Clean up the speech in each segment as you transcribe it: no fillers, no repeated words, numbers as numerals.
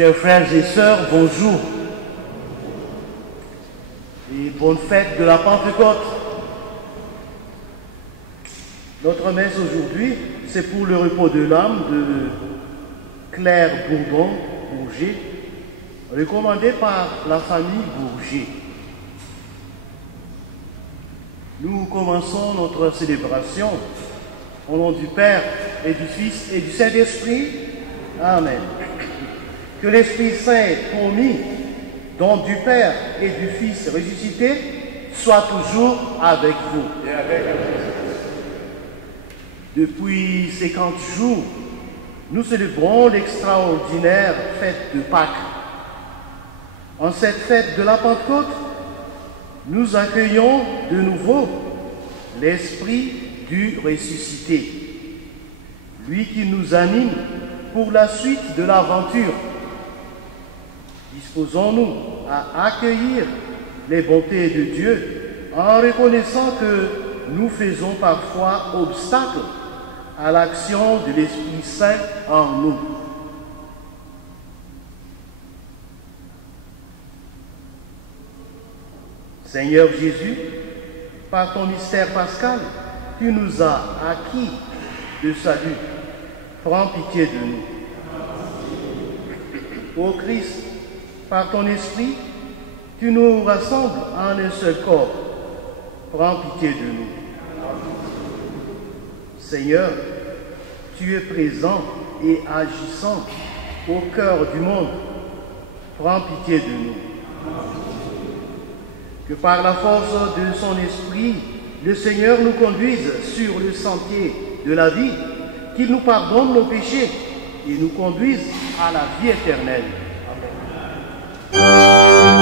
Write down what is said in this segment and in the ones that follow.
Chers frères et sœurs, bonjour et bonne fête de la Pentecôte. Notre messe aujourd'hui, c'est pour le repos de l'âme de Claire Bourdon-Bourget, recommandée par la famille Bourget. Nous commençons notre célébration au nom du Père et du Fils et du Saint-Esprit. Amen. Que l'Esprit Saint promis, don du Père et du Fils ressuscité, soit toujours avec vous. Et avec Depuis 50 jours, nous célébrons l'extraordinaire fête de Pâques. En cette fête de la Pentecôte, nous accueillons de nouveau l'Esprit du ressuscité, lui qui nous anime pour la suite de l'aventure. Disposons-nous à accueillir les bontés de Dieu en reconnaissant que nous faisons parfois obstacle à l'action de l'Esprit Saint en nous. Seigneur Jésus, par ton mystère pascal, tu nous as acquis le salut. Prends pitié de nous. Ô Christ, par ton esprit, tu nous rassembles en un seul corps. Prends pitié de nous. Seigneur, tu es présent et agissant au cœur du monde. Prends pitié de nous. Que par la force de son esprit, le Seigneur nous conduise sur le sentier de la vie, qu'il nous pardonne nos péchés et nous conduise à la vie éternelle. Amen.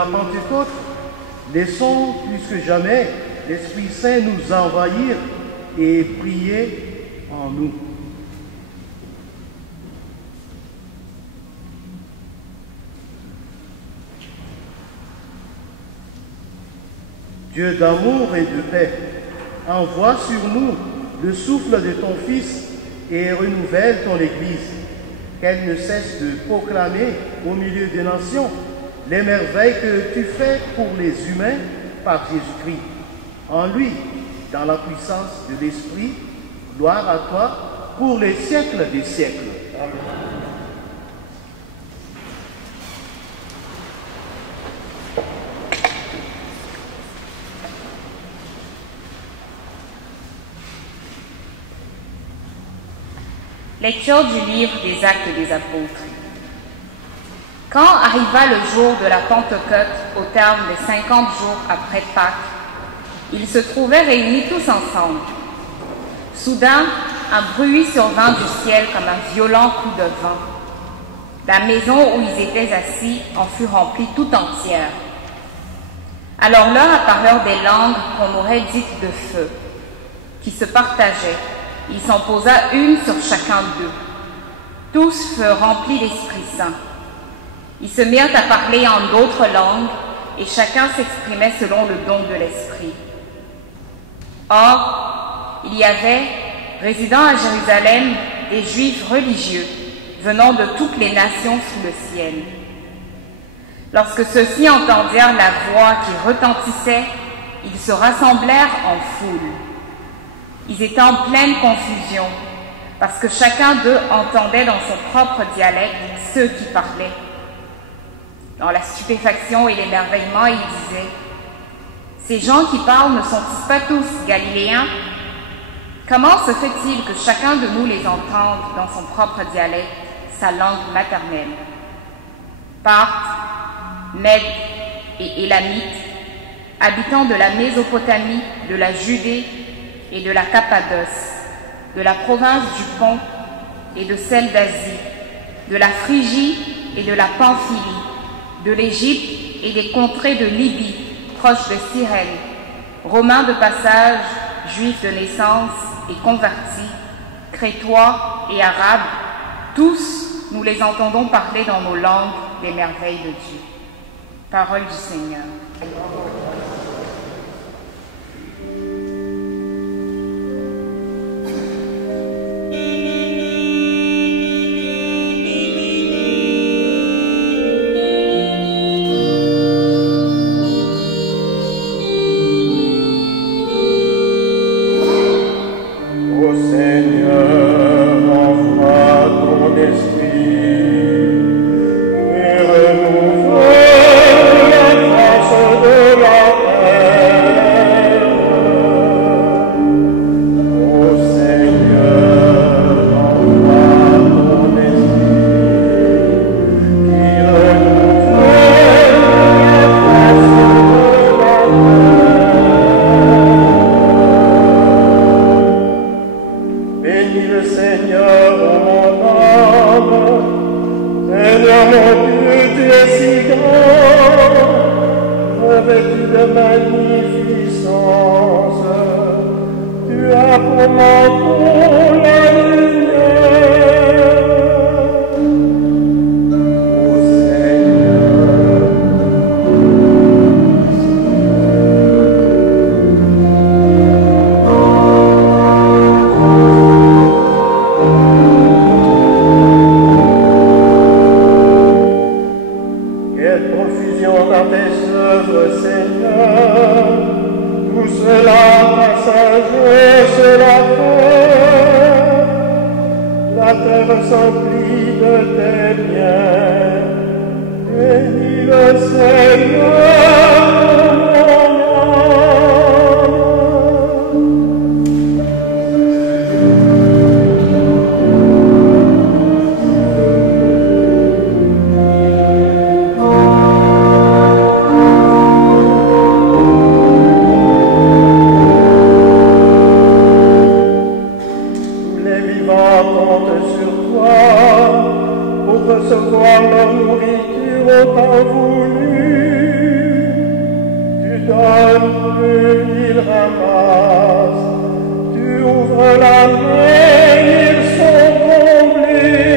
la Pentecôte, laissons plus que jamais l'Esprit Saint nous envahir et prier en nous. Dieu d'amour et de paix, envoie sur nous le souffle de ton Fils et renouvelle ton Église, qu'elle ne cesse de proclamer au milieu des nations les merveilles que tu fais pour les humains par Jésus-Christ. En lui, dans la puissance de l'Esprit, gloire à toi pour les siècles des siècles. Amen. Lecture du livre des Actes des Apôtres. Quand arriva le jour de la Pentecôte, au terme des 50 jours après Pâques, ils se trouvaient réunis tous ensemble. Soudain, un bruit survint du ciel comme un violent coup de vent. La maison où ils étaient assis en fut remplie tout entière. Alors leur apparurent des langues qu'on aurait dites de feu, qui se partageaient. Il s'en posa une sur chacun d'eux. Tous furent remplis d'Esprit Saint. Ils se mirent à parler en d'autres langues, et chacun s'exprimait selon le don de l'Esprit. Or, il y avait, résidant à Jérusalem, des Juifs religieux, venant de toutes les nations sous le ciel. Lorsque ceux-ci entendirent la voix qui retentissait, ils se rassemblèrent en foule. Ils étaient en pleine confusion, parce que chacun d'eux entendait dans son propre dialecte ceux qui parlaient. Dans la stupéfaction et l'émerveillement, ils disaient « Ces gens qui parlent ne sont-ils pas tous galiléens? Comment se fait-il que chacun de nous les entende dans son propre dialecte, sa langue maternelle? Parthes, Mèdes et Élamites, habitants de la Mésopotamie, de la Judée et de la Cappadoce, de la province du Pont et de celle d'Asie, de la Phrygie et de la Pamphylie, de l'Égypte et des contrées de Libye, proches de Cyrène, Romains de passage, Juifs de naissance et convertis, Crétois et Arabes, tous nous les entendons parler dans nos langues des merveilles de Dieu. Parole du Seigneur. Recevoir la nourriture au temps voulu. grâce. Tu ouvres la main, ils sont comblés.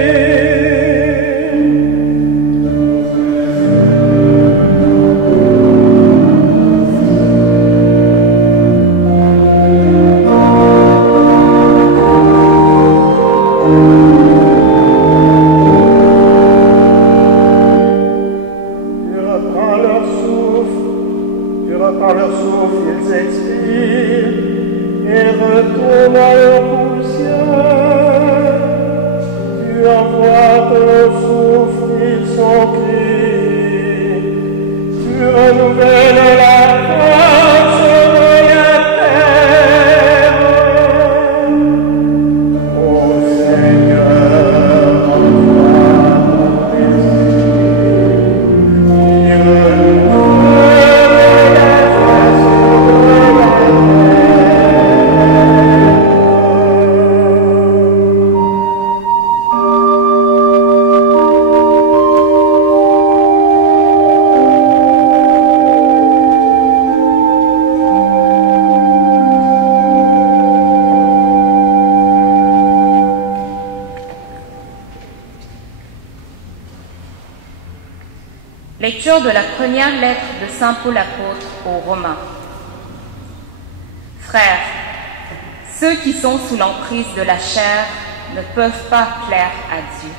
Par leur souffle, ils expirent et retournent à leur poussière. Tu envoies ton souffle, ils sont créés. Tu renouvelles la force de la terre. Ô Seigneur, envoie ton esprit, qui renouvelle la face de la Lecture de la première lettre de Saint Paul apôtre aux Romains. Frères, ceux qui sont sous l'emprise de la chair ne peuvent pas plaire à Dieu.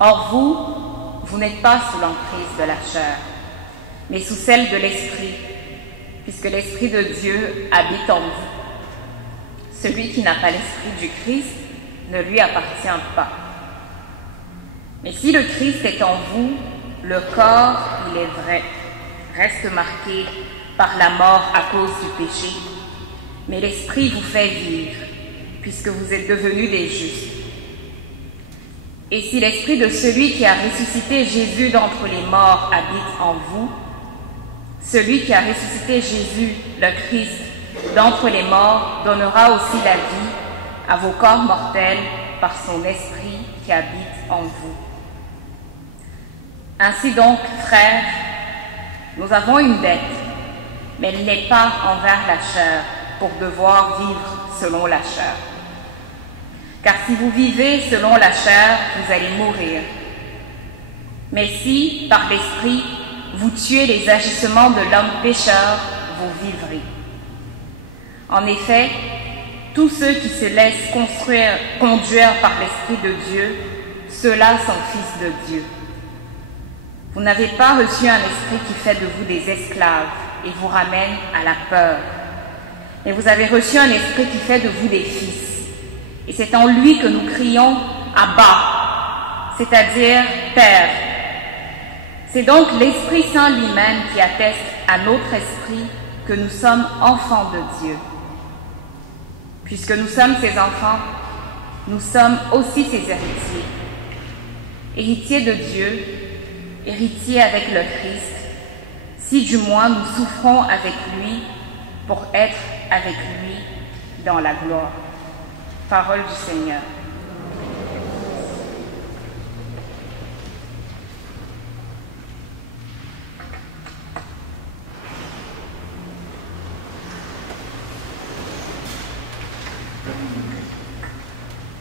Or vous n'êtes pas sous l'emprise de la chair, mais sous celle de l'Esprit, puisque l'Esprit de Dieu habite en vous. Celui qui n'a pas l'Esprit du Christ ne lui appartient pas. Mais si le Christ est en vous, le corps, il est vrai, reste marqué par la mort à cause du péché, mais l'Esprit vous fait vivre, puisque vous êtes devenus des justes. Et si l'Esprit de celui qui a ressuscité Jésus d'entre les morts habite en vous, celui qui a ressuscité Jésus, le Christ, d'entre les morts, donnera aussi la vie à vos corps mortels par son Esprit qui habite en vous. Ainsi donc, frères, nous avons une dette, mais elle n'est pas envers la chair, pour devoir vivre selon la chair. Car si vous vivez selon la chair, vous allez mourir. Mais si, par l'Esprit, vous tuez les agissements de l'homme pécheur, vous vivrez. En effet, tous ceux qui se laissent conduire par l'Esprit de Dieu, ceux-là sont fils de Dieu. Vous n'avez pas reçu un esprit qui fait de vous des esclaves et vous ramène à la peur. Mais vous avez reçu un esprit qui fait de vous des fils. Et c'est en lui que nous crions « Abba », c'est-à-dire « Père ». C'est donc l'Esprit Saint lui-même qui atteste à notre esprit que nous sommes enfants de Dieu. Puisque nous sommes ses enfants, nous sommes aussi ses héritiers. Héritiers de Dieu, héritiers avec le Christ, si du moins nous souffrons avec lui pour être avec lui dans la gloire. Parole du Seigneur.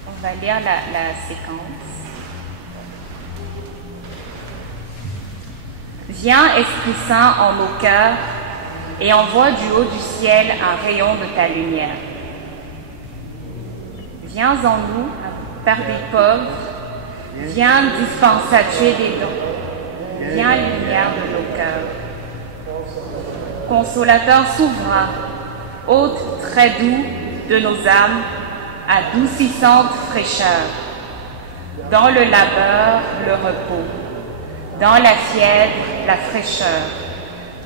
On va lire la séquence. Viens, Esprit Saint, en nos cœurs, et envoie du haut du ciel un rayon de ta lumière. Viens en nous, Père des pauvres, viens dispensateur des dons, viens lumière de nos cœurs. Consolateur souverain, hôte très doux de nos âmes, adoucissante fraîcheur, dans le labeur, le repos, dans la fièvre, la fraîcheur,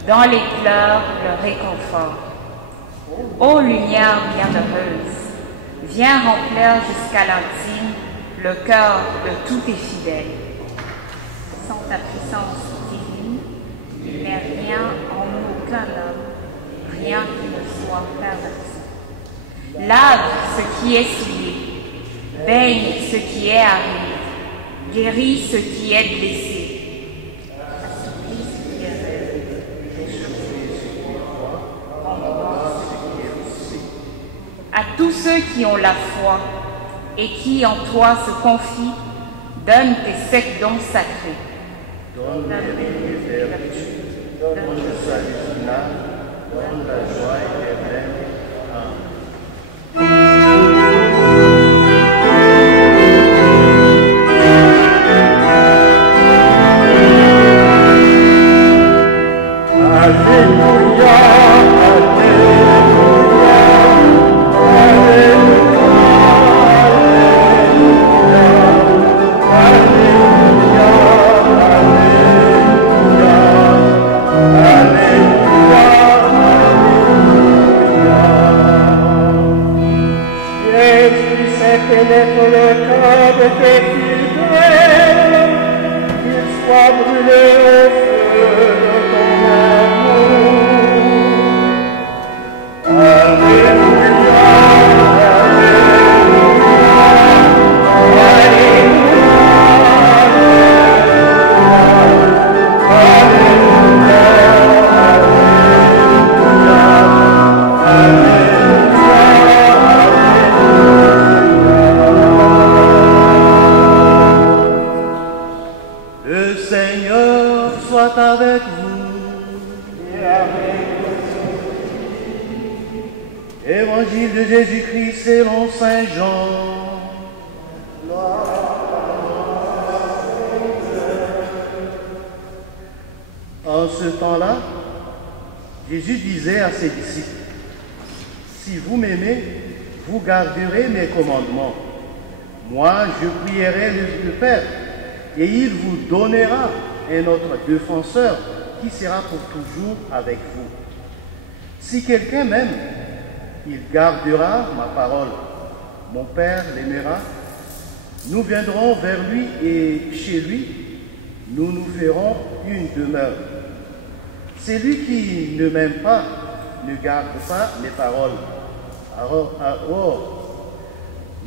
dans les pleurs, le réconfort. Ô lumière bienheureuse, viens remplir jusqu'à l'intime le cœur de tous tes fidèles. Sans ta puissance divine, il n'est rien en aucun homme, rien qui ne soit perverti. Lave ce qui est souillé, baigne ce qui est aride, guéris ce qui est blessé. Assouplis ce qui est raide, tous ceux qui ont la foi et qui en toi se confient, donne tes secs dons sacrés. Donne les vertus, donne le salut final, donne la joie éternelle. Évangile de Jésus-Christ selon Saint Jean. En ce temps-là, Jésus disait à ses disciples, « Si vous m'aimez, vous garderez mes commandements. Moi, je prierai le Père, et il vous donnera un autre défenseur qui sera pour toujours avec vous. Si quelqu'un m'aime, il gardera ma parole. Mon Père l'aimera. Nous viendrons vers lui et chez lui, nous nous ferons une demeure. Celui qui ne m'aime pas ne garde pas mes paroles. Or,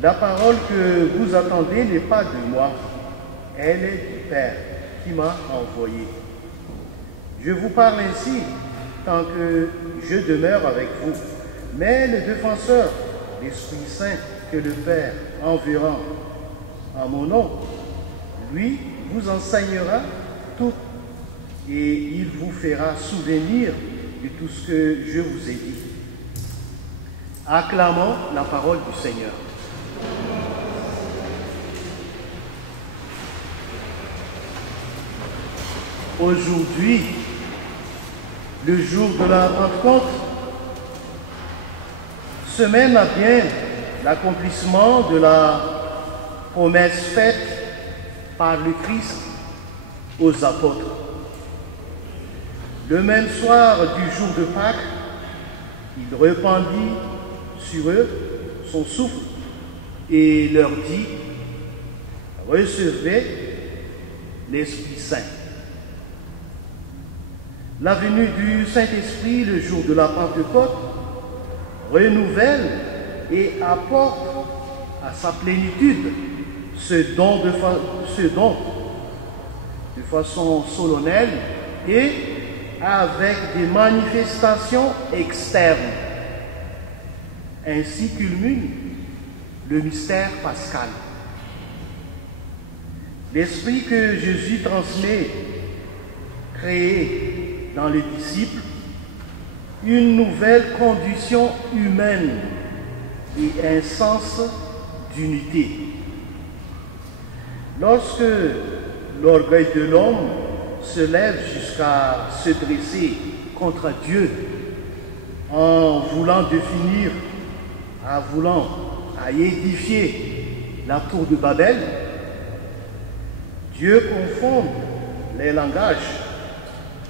la parole que vous attendez n'est pas de moi, elle est du Père qui m'a envoyé. Je vous parle ainsi tant que je demeure avec vous. Mais le défenseur, l'Esprit Saint que le Père enverra en mon nom, lui vous enseignera tout et il vous fera souvenir de tout ce que je vous ai dit. Acclamons la parole du Seigneur. Aujourd'hui, le jour de la Pentecôte, se mène à bien l'accomplissement de la promesse faite par le Christ aux apôtres. Le même soir du jour de Pâques, il répandit sur eux son souffle et leur dit « Recevez l'Esprit Saint ». La venue du Saint-Esprit le jour de la Pentecôte renouvelle et apporte à sa plénitude ce don de façon solennelle et avec des manifestations externes. Ainsi culmine le mystère pascal. L'esprit que Jésus transmet, créé dans les disciples, une nouvelle condition humaine et un sens d'unité. Lorsque l'orgueil de l'homme se lève jusqu'à se dresser contre Dieu en voulant définir, à édifier la tour de Babel, Dieu confond les langages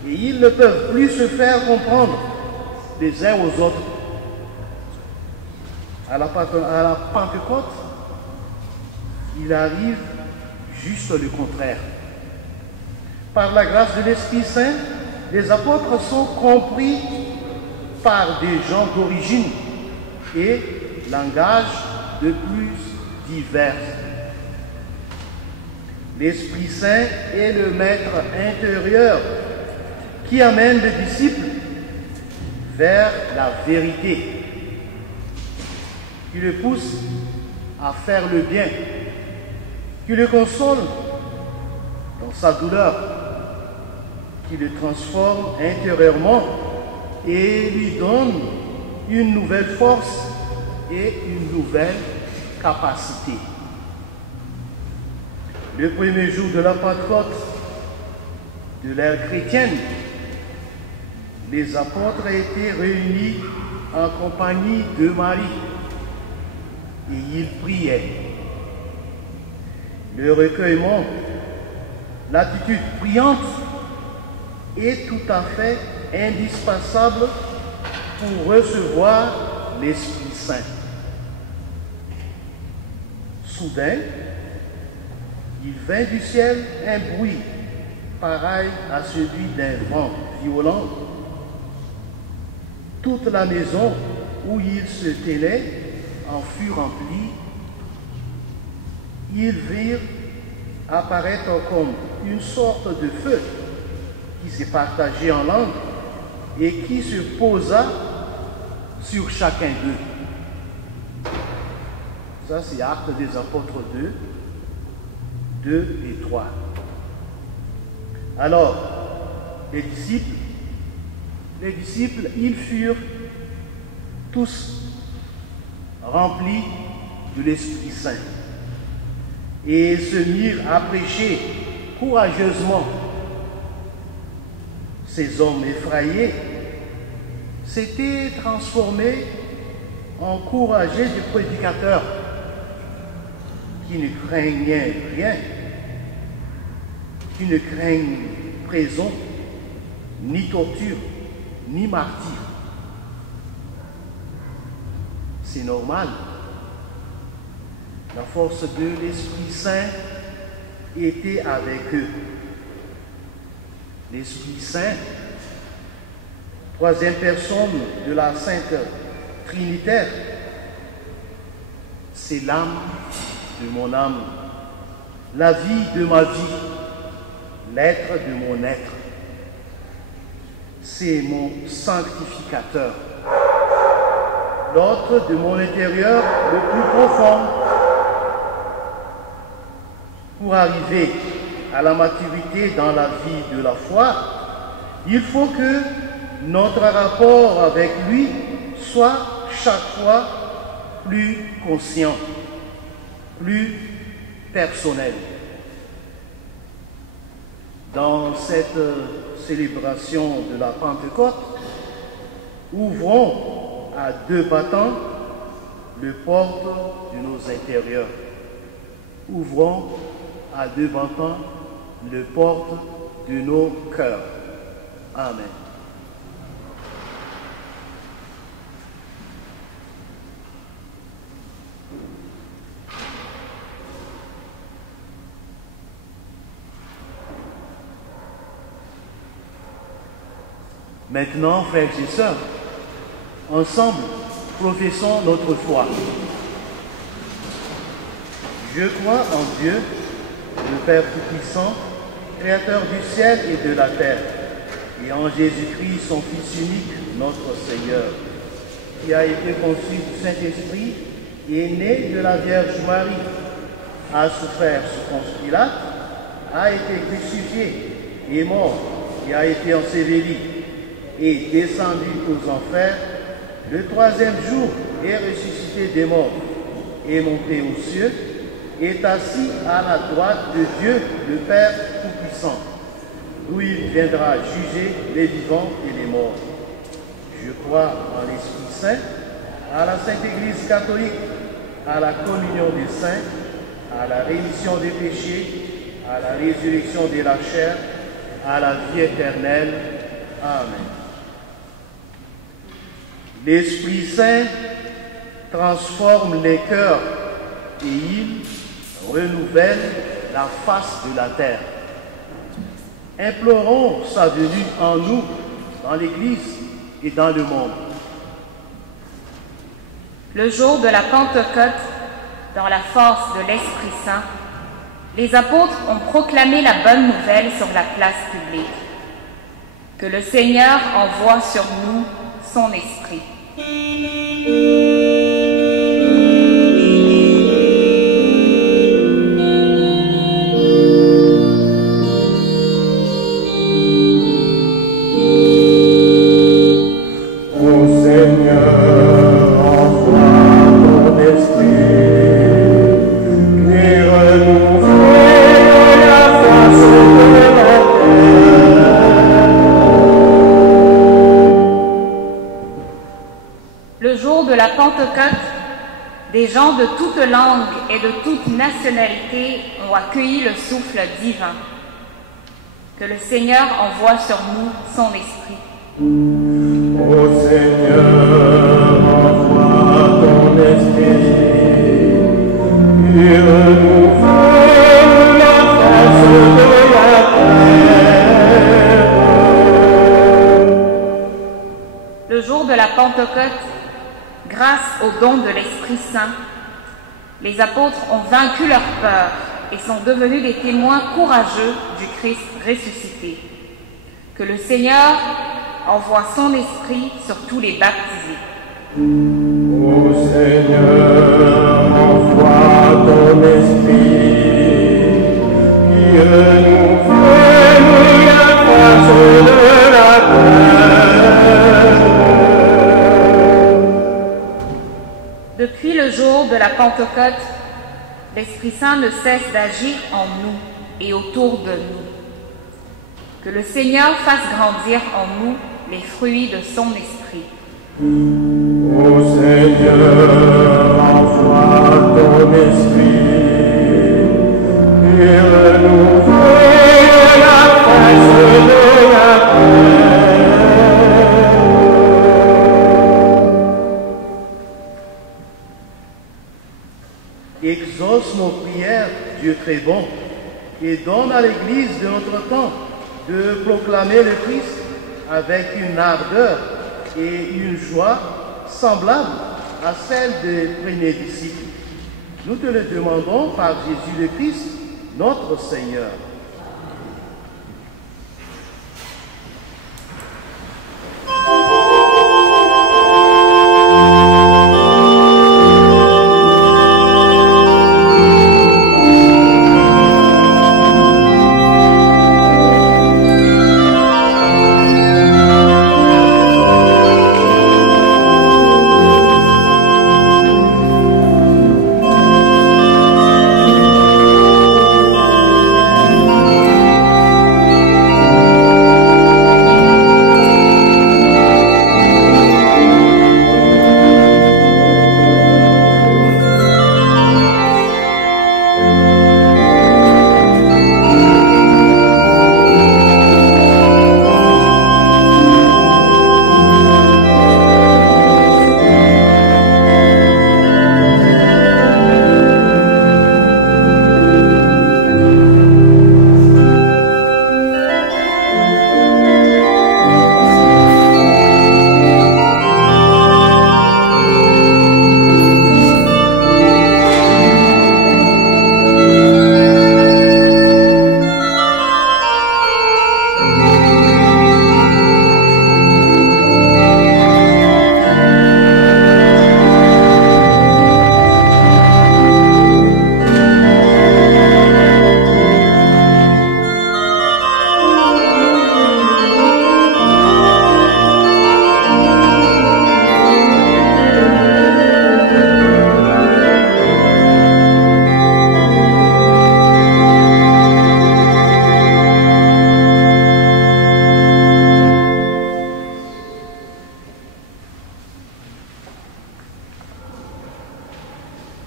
et ils ne peuvent plus se faire comprendre les uns aux autres. À la Pentecôte, il arrive juste le contraire. Par la grâce de l'Esprit Saint, les apôtres sont compris par des gens d'origine et langages de plus divers. L'Esprit Saint est le maître intérieur qui amène les disciples vers la vérité. qui le pousse à faire le bien, qui le console dans sa douleur, qui le transforme intérieurement et lui donne une nouvelle force et une nouvelle capacité. Le premier jour de la Pentecôte de l'ère chrétienne, les apôtres étaient réunis en compagnie de Marie et ils priaient. Le recueillement, l'attitude priante est tout à fait indispensable pour recevoir l'Esprit Saint. Soudain, il vint du ciel un bruit pareil à celui d'un vent violent. Toute la maison où il se tenait en fut remplie. Ils virent apparaître comme une sorte de feu qui s'est partagé en langues et qui se posa sur chacun d'eux. Ça, c'est Actes des Apôtres 2 et 3. Alors, les disciples, ils furent tous remplis de l'Esprit Saint et se mirent à prêcher courageusement. Ces hommes effrayés s'étaient transformés en courageux de prédicateurs qui ne craignaient rien, qui ne craignent prison, ni torture, ni martyr. C'est normal. La force de l'Esprit Saint était avec eux. L'Esprit Saint, troisième personne de la Sainte Trinitaire, c'est l'âme de mon âme, la vie de ma vie, l'être de mon être. C'est mon sanctificateur, l'autre de mon intérieur le plus profond. Pour arriver à la maturité dans la vie de la foi, il faut que notre rapport avec lui soit chaque fois plus conscient, plus personnel. Dans cette célébration de la Pentecôte, ouvrons à deux battants le porte de nos intérieurs. Ouvrons à deux battants le porte de nos cœurs. Amen. Maintenant, frères et sœurs, ensemble, professons notre foi. Je crois en Dieu, le Père Tout-Puissant, Créateur du ciel et de la terre, et en Jésus-Christ, son Fils unique, notre Seigneur, qui a été conçu du Saint-Esprit et né de la Vierge Marie, a souffert sous Ponce Pilate, a été crucifié, est mort et a été enseveli, et descendu aux enfers, le troisième jour est ressuscité des morts, est monté aux cieux, est assis à la droite de Dieu, le Père Tout-Puissant, d'où il viendra juger les vivants et les morts. Je crois en l'Esprit Saint, à la Sainte Église catholique, à la communion des saints, à la rémission des péchés, à la résurrection de la chair, à la vie éternelle. Amen. L'Esprit Saint transforme les cœurs et il renouvelle la face de la terre. Implorons sa venue en nous, dans l'Église et dans le monde. Le jour de la Pentecôte, dans la force de l'Esprit Saint, les apôtres ont proclamé la bonne nouvelle sur la place publique. Que le Seigneur envoie sur nous son Esprit. jour de la Pentecôte, des gens de toute langue et de toute nationalité ont accueilli le souffle divin. Que le Seigneur envoie sur nous son esprit. Ô Seigneur, envoie ton esprit, et renouvelle la face de la terre. Le jour de la Pentecôte, grâce au don de l'Esprit Saint, les apôtres ont vaincu leur peur et sont devenus des témoins courageux du Christ ressuscité. Que le Seigneur envoie son esprit sur tous les baptisés. Ô Seigneur, envoie ton esprit, qui renouvelle la face de la terre. Depuis le jour de la Pentecôte, l'Esprit Saint ne cesse d'agir en nous et autour de nous. Que le Seigneur fasse grandir en nous les fruits de son esprit. Ô Seigneur, envoie ton esprit, et renouvelle la face de la terre. Exauce nos prières, Dieu très bon, et donne à l'Église de notre temps de proclamer le Christ avec une ardeur et une joie semblables à celle des premiers disciples. Nous te le demandons par Jésus le Christ, notre Seigneur.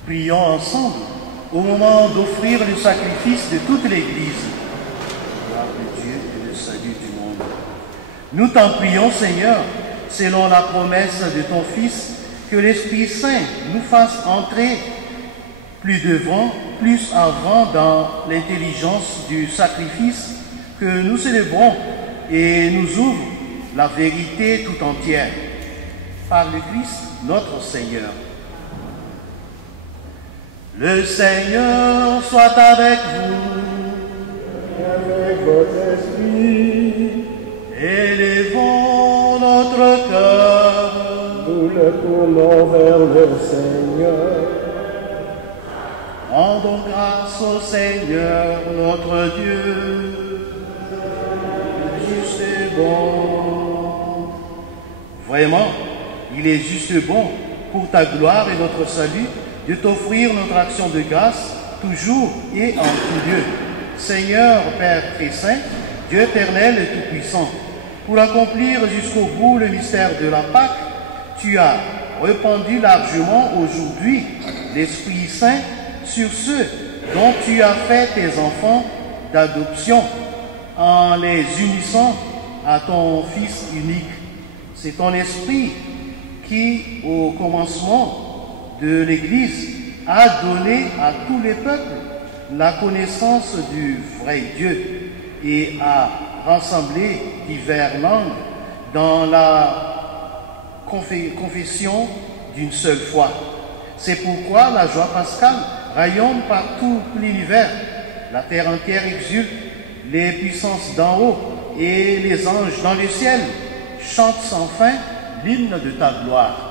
Prions ensemble au moment d'offrir le sacrifice de toute l'Église. Gloire de Dieu et le salut du monde. Nous t'en prions, Seigneur, selon la promesse de ton Fils, que l'Esprit Saint nous fasse entrer plus devant, plus avant dans l'intelligence du sacrifice que nous célébrons et nous ouvre la vérité tout entière. Par le Christ, notre Seigneur. Le Seigneur soit avec vous. Avec votre esprit, Élevons notre cœur. nous le tournons vers le Seigneur. Rendons grâce au Seigneur notre Dieu. Juste et bon. Vraiment, il est juste et bon pour ta gloire et notre salut de t'offrir notre action de grâce toujours et en tout lieu. Seigneur, Père très saint, Dieu éternel et tout-puissant, pour accomplir jusqu'au bout le mystère de la Pâque, tu as, répandu largement aujourd'hui l'Esprit Saint sur ceux dont tu as fait tes enfants d'adoption en les unissant à ton Fils unique. C'est ton Esprit qui, au commencement de l'Église, a donné à tous les peuples la connaissance du vrai Dieu et a rassemblé diverses langues dans la confession d'une seule foi. C'est pourquoi la joie pascale rayonne par tout l'univers. La terre entière exulte, les puissances d'en haut et les anges dans le ciel chantent sans fin l'hymne de ta gloire.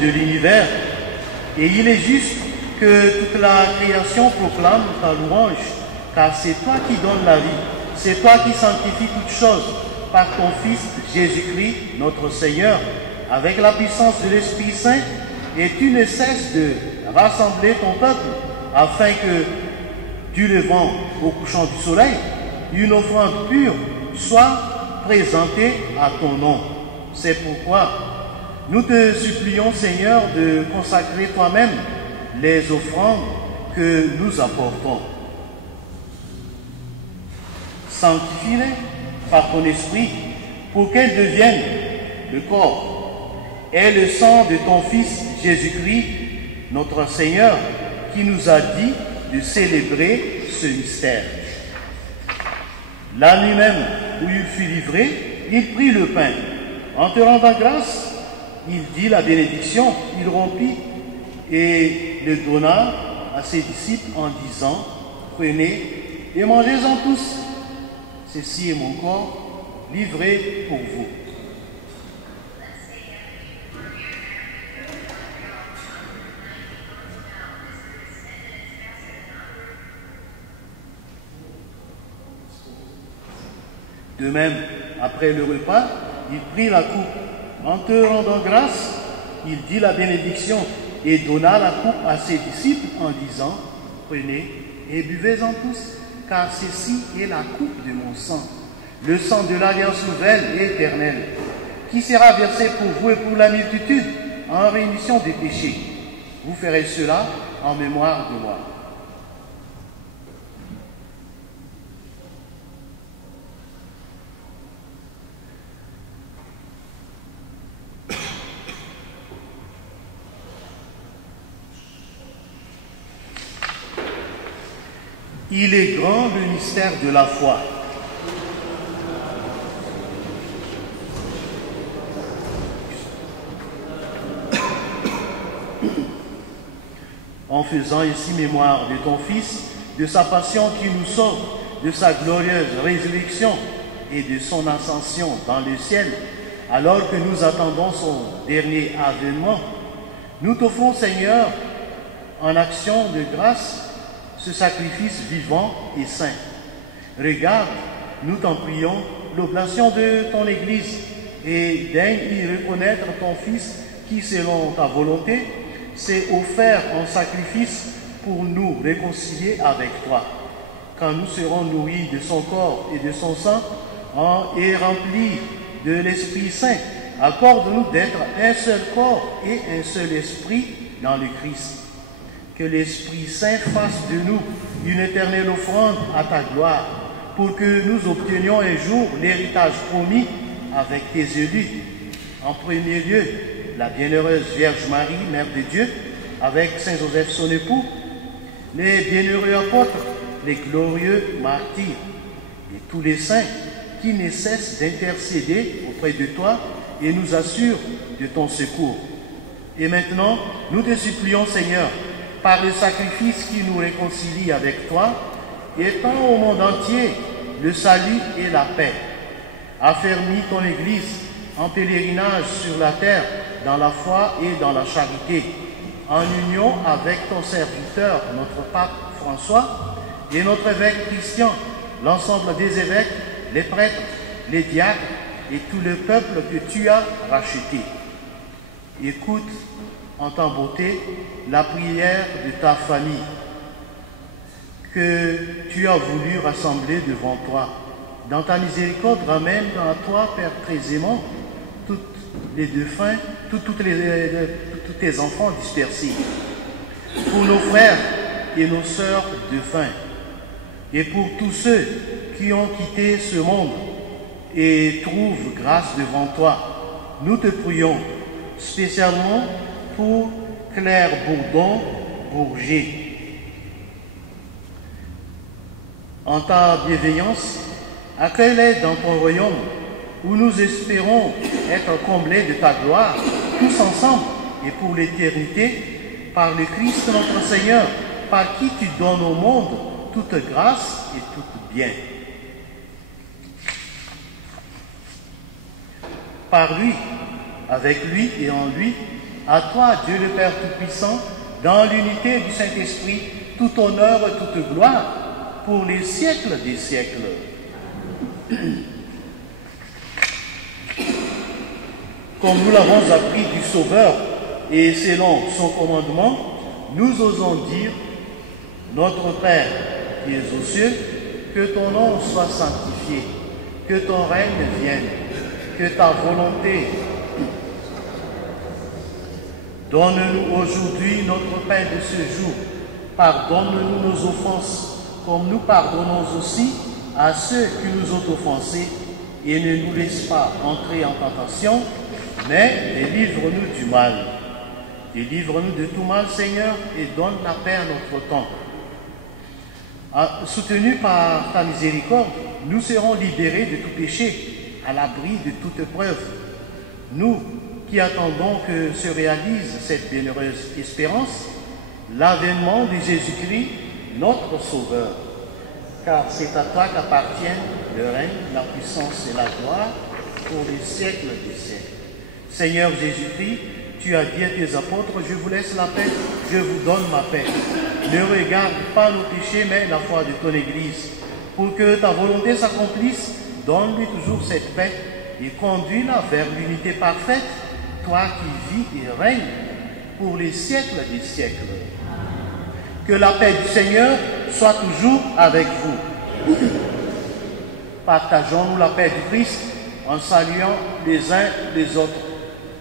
De l'univers, et il est juste que toute la création proclame ta louange, car c'est toi qui donnes la vie, c'est toi qui sanctifies toutes choses par ton Fils Jésus-Christ, notre Seigneur, avec la puissance de l'Esprit Saint, et tu ne cesses de rassembler ton peuple, afin que, du levant au couchant du soleil, une offrande pure soit présentée à ton nom. C'est pourquoi nous te supplions, Seigneur, de consacrer toi-même les offrandes que nous apportons. Sanctifie-les par ton esprit pour qu'elles deviennent le corps et le sang de ton Fils Jésus-Christ, notre Seigneur, qui nous a dit de célébrer ce mystère. La nuit même où il fut livré, il prit le pain. En te rendant grâce, il dit la bénédiction, il rompit et le donna à ses disciples en disant, prenez et mangez-en tous. Ceci est mon corps livré pour vous. De même, après le repas, il prit la coupe. En te rendant grâce, il dit la bénédiction et donna la coupe à ses disciples en disant, prenez et buvez-en tous, car ceci est la coupe de mon sang, le sang de l'alliance nouvelle et éternelle, qui sera versé pour vous et pour la multitude en rémission des péchés. Vous ferez cela en mémoire de moi. Il est grand le mystère de la foi. En faisant ici mémoire de ton Fils, de sa passion qui nous sauve, de sa glorieuse résurrection et de son ascension dans le ciel, alors que nous attendons son dernier avènement, nous t'offrons, Seigneur, en action de grâce, ce sacrifice vivant et saint. Regarde, nous t'en prions, l'oblation de ton Église, et daigne y reconnaître ton Fils qui, selon ta volonté, s'est offert en sacrifice pour nous réconcilier avec toi. Quand nous serons nourris de son corps et de son sang et remplis de l'Esprit Saint, accorde-nous d'être un seul corps et un seul esprit dans le Christ. Que l'Esprit Saint fasse de nous une éternelle offrande à ta gloire, pour que nous obtenions un jour l'héritage promis avec tes élus. En premier lieu, la bienheureuse Vierge Marie, Mère de Dieu, avec Saint Joseph son époux, les bienheureux apôtres, les glorieux martyrs, et tous les saints qui ne cessent d'intercéder auprès de toi et nous assurent de ton secours. Et maintenant, nous te supplions, Seigneur, par le sacrifice qui nous réconcilie avec toi, étends au monde entier le salut et la paix. Affermis ton Église en pèlerinage sur la terre, dans la foi et dans la charité, en union avec ton serviteur, notre pape François, et notre évêque Christian, l'ensemble des évêques, les prêtres, les diacres et tout le peuple que tu as racheté. Écoute en ta beauté la prière de ta famille que tu as voulu rassembler devant toi. Dans ta miséricorde, ramène à toi, Père très aimant, toutes les défunts, tous tes enfants dispersés, pour nos frères et nos sœurs défunts, et pour tous ceux qui ont quitté ce monde et trouvent grâce devant toi. Nous te prions spécialement pour Claire Bourdon-Bourget. En ta bienveillance, accueille-les dans ton royaume, où nous espérons être comblés de ta gloire, tous ensemble et pour l'éternité, par le Christ notre Seigneur, par qui tu donnes au monde toute grâce et tout bien. Par lui, avec lui et en lui, à toi, Dieu le Père Tout-Puissant, dans l'unité du Saint-Esprit, tout honneur et toute gloire, pour les siècles des siècles. Comme nous l'avons appris du Sauveur, et selon son commandement, nous osons dire, notre Père qui es aux cieux, que ton nom soit sanctifié, que ton règne vienne, que ta volonté. Donne-nous aujourd'hui notre pain de ce jour. Pardonne-nous nos offenses, comme nous pardonnons aussi à ceux qui nous ont offensés, et ne nous laisse pas entrer en tentation, mais délivre-nous du mal. Délivre-nous de tout mal, Seigneur, et donne la paix à notre temps. Soutenus par ta miséricorde, nous serons libérés de tout péché, à l'abri de toute épreuve. Nous qui attendons que se réalise cette bienheureuse espérance, l'avènement de Jésus-Christ, notre Sauveur. Car c'est à toi qu'appartiennent le règne, la puissance et la gloire pour les siècles des siècles. Seigneur Jésus-Christ, tu as dit à tes apôtres, je vous laisse la paix, je vous donne ma paix. Ne regarde pas nos péchés, mais la foi de ton Église. Pour que ta volonté s'accomplisse, donne-lui toujours cette paix et conduis-la vers l'unité parfaite, toi qui vis et règnes pour les siècles des siècles. Que la paix du Seigneur soit toujours avec vous. Partageons-nous la paix du Christ en saluant les uns les autres.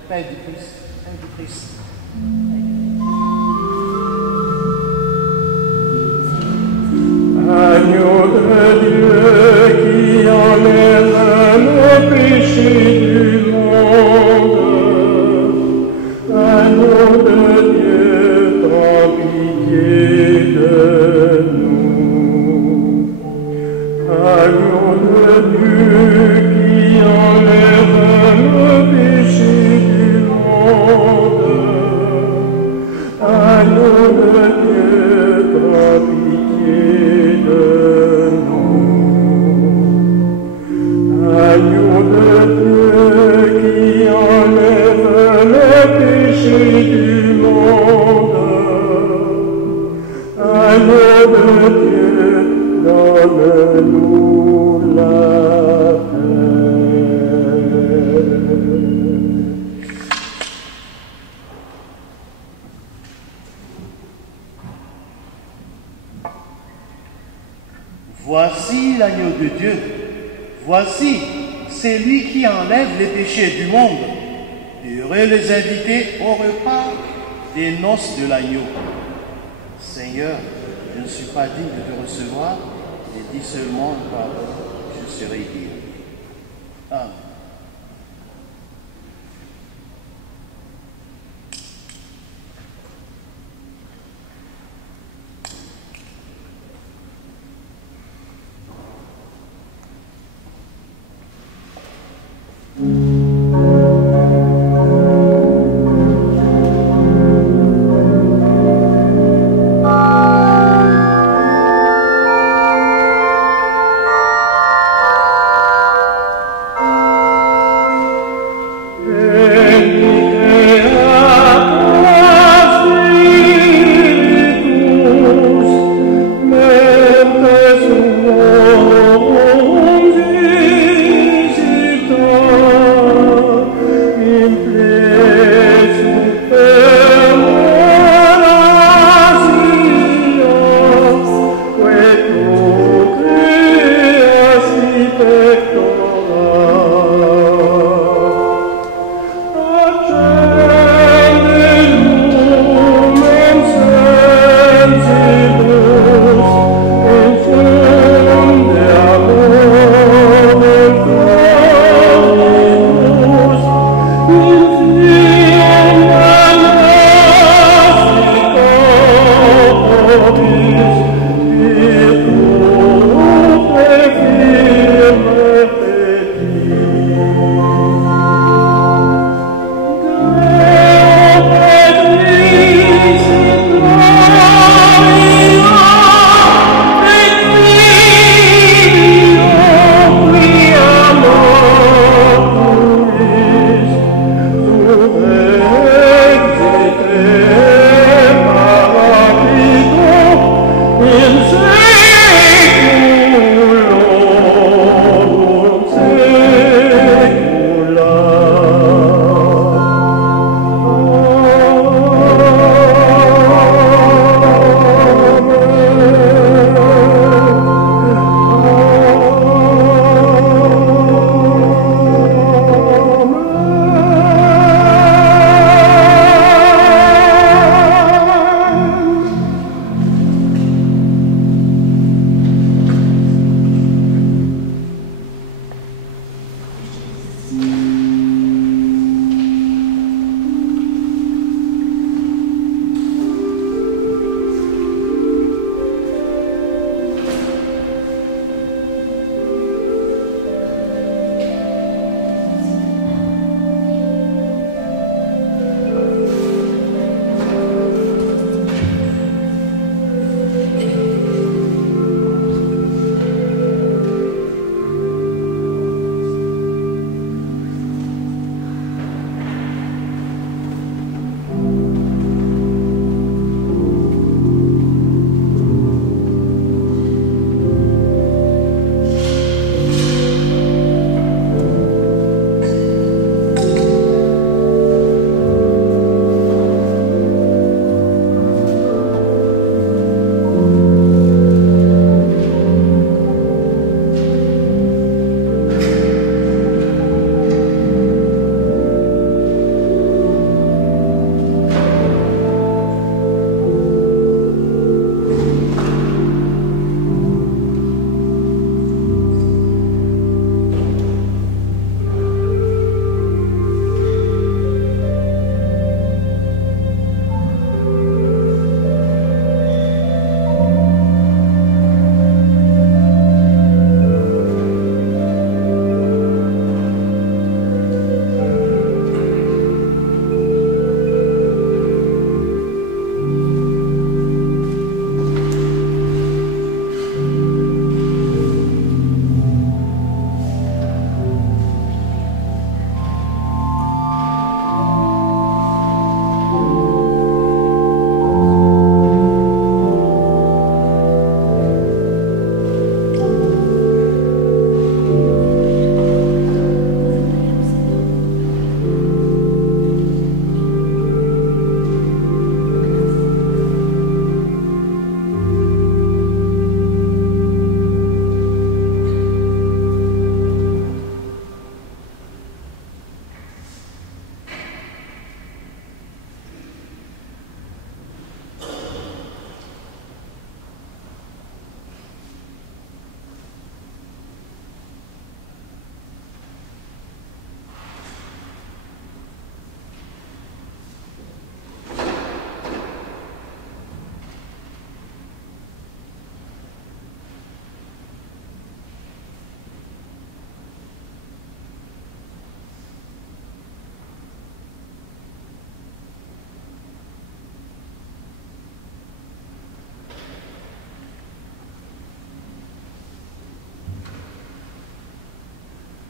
Paix du Christ, paix du Christ. Agneau de Dieu qui enlève le péché du monde, agneau de Dieu, prends pitié de nous. Agneau de Dieu qui enlève le péché du monde, agneau de Dieu, prends pitié de nous. Agneau de Dieu qui enlève le péché du monde, agneau de Dieu, donne-nous la paix. Voici l'agneau de Dieu, voici celui qui enlève les péchés du monde. Heureux les invités au repas des noces de l'agneau. Seigneur, je ne suis pas digne de te recevoir, et dis seulement une parole, je serai guéri. Amen.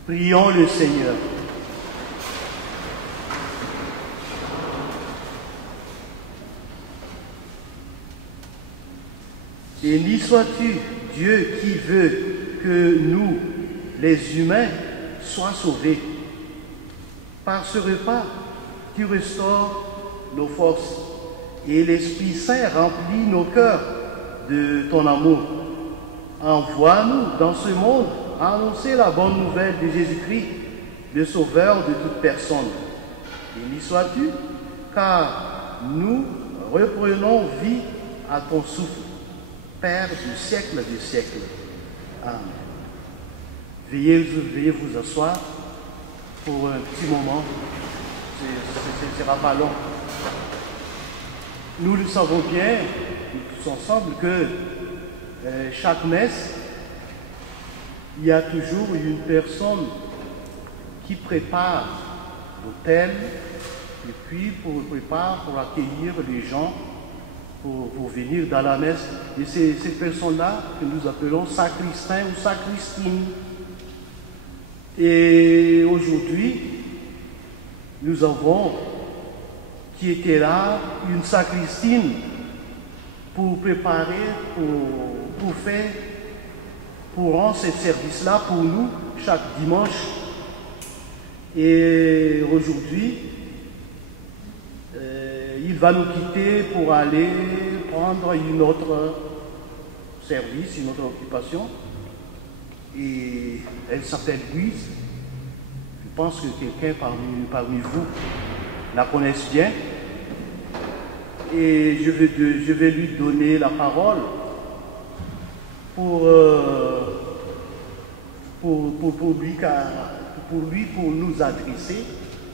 Prions le Seigneur. Béni sois-tu, Dieu qui veut que nous, les humains, soient sauvés. Par ce repas, tu restaures nos forces et l'Esprit Saint remplit nos cœurs de ton amour. Envoie-nous dans ce monde à annoncer la bonne nouvelle de Jésus-Christ, le Sauveur de toute personne. Béni sois-tu, car nous reprenons vie à ton souffle, Père du siècle des siècles. Amen. Veuillez vous asseoir pour un petit moment. Ce ne sera pas long. Nous le savons bien, tous ensemble, que chaque messe, il y a toujours une personne qui prépare l'autel et puis prépare pour accueillir les gens pour venir dans la messe. Et c'est ces personnes-là que nous appelons sacristain ou sacristine. Et aujourd'hui, nous avons, qui était là, une sacristine pour préparer, pour rendre ce service-là pour nous chaque dimanche. Et aujourd'hui, il va nous quitter pour aller prendre une autre service, une autre occupation. Et elle s'appelle Louise. Je pense que quelqu'un parmi vous la connaisse bien. Et je vais lui donner la parole pour nous adresser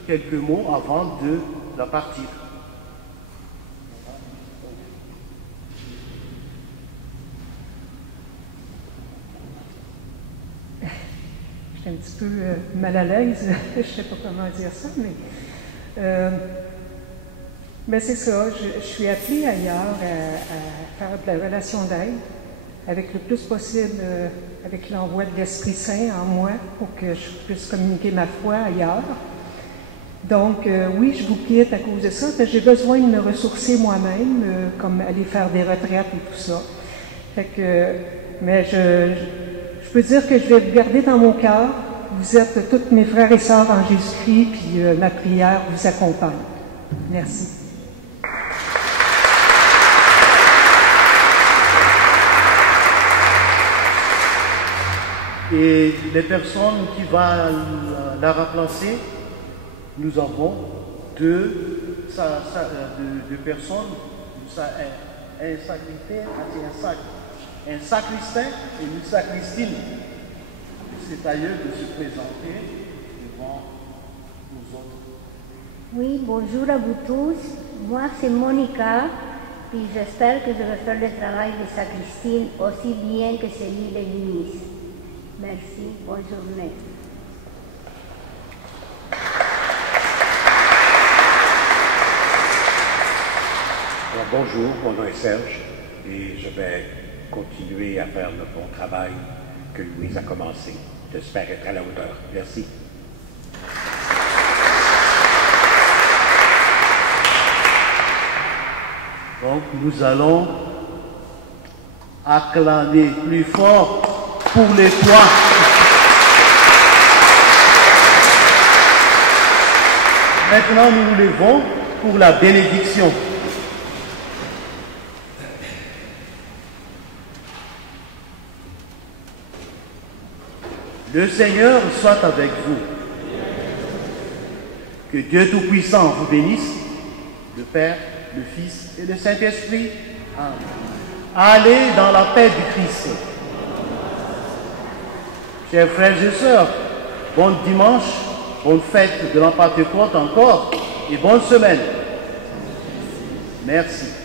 quelques mots avant de la partir. Je suis un petit peu mal à l'aise, je ne sais pas comment dire ça, mais c'est ça, je suis appelée ailleurs à faire de la relation d'aide avec le plus possible, avec l'envoi de l'Esprit Saint en moi pour que je puisse communiquer ma foi ailleurs. Donc oui, je vous quitte à cause de ça, parce que j'ai besoin de me ressourcer moi-même, comme aller faire des retraites et tout ça. Fait que, mais je peux dire que je vais vous garder dans mon cœur. Vous êtes tous mes frères et sœurs en Jésus-Christ, puis ma prière vous accompagne. Merci. Et les personnes qui vont la remplacer, nous avons deux personnes, un sacristain et une sacristine. C'est à eux de se présenter devant nous autres. Oui, bonjour à vous tous. Moi, c'est Monica, et j'espère que je vais faire le travail de sacristine aussi bien que celui de Louise. Merci, bonne journée. Alors, bonjour, mon nom est Serge et je vais continuer à faire le bon travail que Louise a commencé. J'espère être à la hauteur. Merci. Donc nous allons acclamer plus fort pour les trois. Maintenant nous nous levons pour la bénédiction. Le Seigneur soit avec vous. Que Dieu Tout-Puissant vous bénisse, le Père, le Fils et le Saint-Esprit. Amen. Allez dans la paix du Christ. Chers frères et sœurs, bon dimanche, bonne fête de la Pentecôte encore et bonne semaine. Merci.